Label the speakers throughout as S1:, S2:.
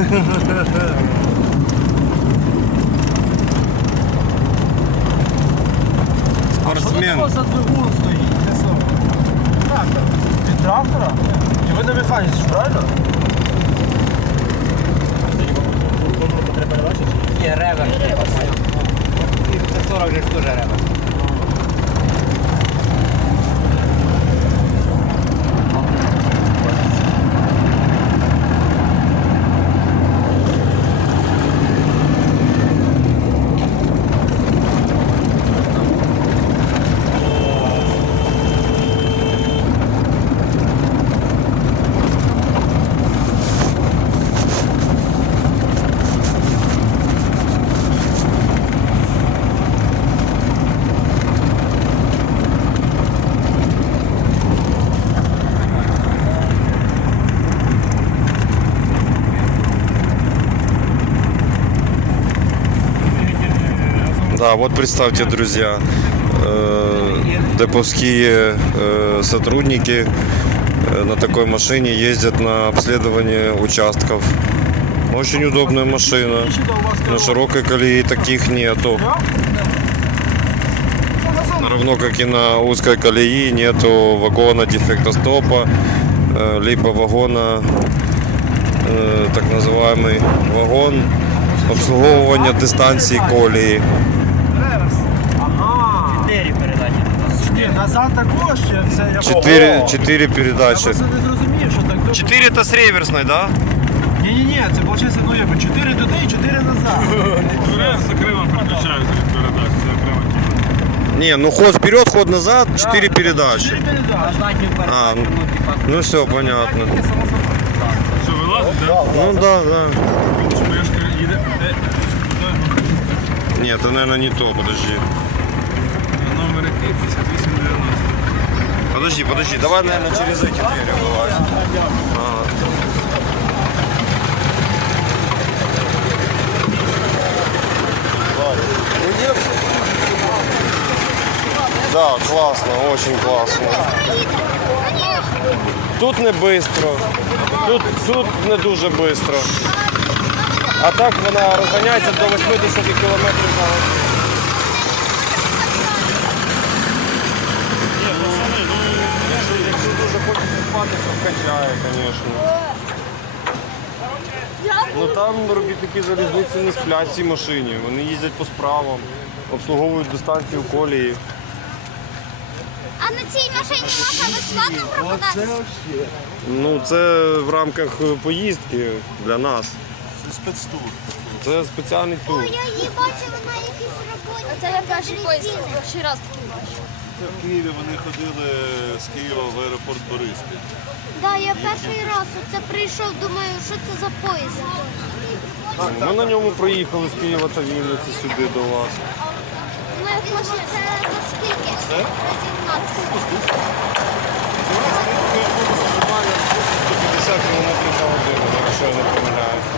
S1: Спортсмен.
S2: Що за двигун стоїть? Це слово. Трактор. Від трактора? І ви на механіці, правильно?
S3: Ні, реверс. Це 40 же ж теж реверс.
S1: Да, вот представьте, друзья, деповские сотрудники на такой машине ездят на обследование участков. Очень удобная машина. На широкой колее таких нету. Равно как и на узкой колеи нету вагона дефектостопа, либо вагона, так называемый вагон обслуговування дистанції колії.
S2: Реверс. Ага.
S3: 4 передачі.
S2: Ні, назад також ще все.
S1: Чотири передачі.
S2: Я просто не зрозумів, що так.
S1: 4 це з реверсної, да?
S2: Ні, це виходить, ну якби 4 туди і 4 назад.
S4: Реверс окремо переключаються від передач, це окремо типу.
S1: Не, ну ход вперед, ход назад, 4 передачі.
S2: 4 передачі.
S3: Задню
S1: А,
S3: передачу, ну типа.
S1: ну все, понятно.
S4: Що, вилазить, да?
S1: Ну да, да.
S4: Шпешка їде.
S1: Нет, это, наверное, не то, подожди.
S4: Номер який? 5890.
S1: Подожди, давай, наверное, через эти двери вылазим. Да, классно, очень классно. Тут не бистро, тут не дуже бистро. А так вона розганяється до 80 км за годину. Якщо дуже хочеться спати, то вкачає, звісно. Ну там робітники залізниці не сплять в цій машині, вони їздять по справам, обслуговують дистанцію колії.
S5: А на цій машині можна безплатно прокататися?
S1: Ну це в рамках поїздки для нас.
S4: Це спецтур.
S1: Це спеціальний тур.
S5: Я її бачила на якійсь роботі.
S6: Це я перший поїзд, перший раз такий бачу.
S4: В Києві вони ходили з Києва в аеропорт Бориспіль.
S5: Да, я перший раз оце прийшов, думаю, що це за поїзд.
S1: Ми на ньому проїхали з Києва та Вінниці сюди до вас.
S5: Ну, як може, це за скільки?
S4: Це?
S5: Розігнатися.
S1: Нормально 150 км за годину, якщо я не помиляюся.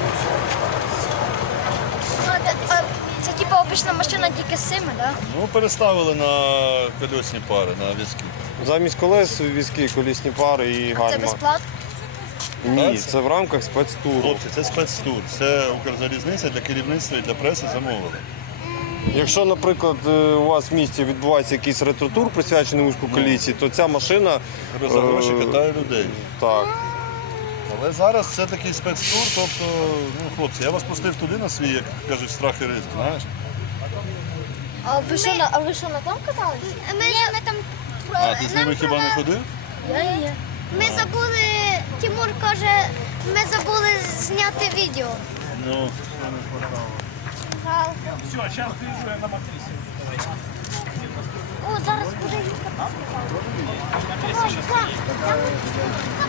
S6: Це типа обична машина тільки з цими, так?
S4: Ну, переставили на колесні пари, на візки.
S1: Замість колес візки, колісні пари і
S6: Це
S1: гальма.
S6: безплатно?
S1: Ні, це в рамках спецтуру.
S4: Хлопці, це спецтур. Це Укрзалізниця для керівництва і для преси замовили.
S1: Якщо, наприклад, у вас в місті відбувається якийсь ретро-тур, присвячений вузькоколійці, то ця машина...
S4: За гроші катає людей.
S1: Так.
S4: Але зараз це такий спецтур, тобто, ну, хлопці, я вас пустив туди на свій, як кажуть, страх і ризик, знаєш?
S6: А ви що на там каталися?
S5: Ми там...
S4: А ти з ними хіба не ходив?
S6: Я ні.
S5: Ми забули, Тимур каже, ми забули зняти відео.
S4: Ну,
S5: Жалко.
S2: Все, зараз ти вже на матрисі.
S5: О, зараз буде їхати. Давай,